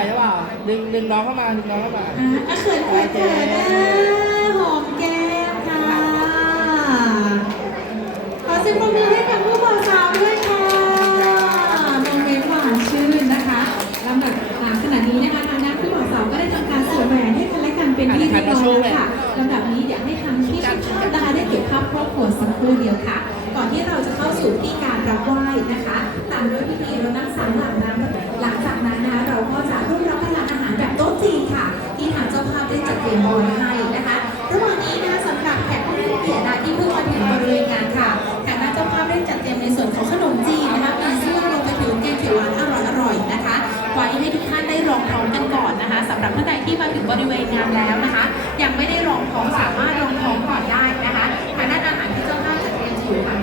ใช่เปล่าดึงดึงน้องเข้ามาดึงน้องเข้ามาอะอะเขินเขินเขินนะหอมแก้มค่ะขอเสียงปรบมือให้กับผู้บ่าวสาวด้วยค่ะโมเมนต์หวานชื่นนะคะลำดับหลังขณะนี้นะคะทางด้านผู้บ่าวสาวก็ได้ทำการสวมแหวนให้กันและกันเป็นที่เรียบร้อยแล้วค่ะลำดับนี้อยากให้ทางที่ช่างภาพนะคะได้เก็บภาพครอบครัวสักครู่เดียวค่ะ ก่อนที่เราจะเข้าสู่พิธีการรับไหว้นะคะตามด้วยพิธีรดน้ำสังหลัง รียอนให้นะคะระหว่างนี้นะคะสำหรับแขกผู้มีเกียรตินะที่เพิ่งมาถึงบริเวณงานค่ะทางหน้าเจ้าภาพได้จัดเตรียมในส่วนของขนมจีนนะคะมีเสื้อรวมไปถึงแกงเขียวหวานอร่อยอร่อยนะคะไว้ให้ทุกท่านได้ลองท้องกันก่อนนะคะสำหรับท่านใดที่มาถึงบริเวณงานแล้วนะคะ ยังไม่ได้ลองท้องสามารถลองท้องก่อนได้นะคะทางด้านอาหารที่เจ้าภาพจัดเตรียมอยู่ค่ะ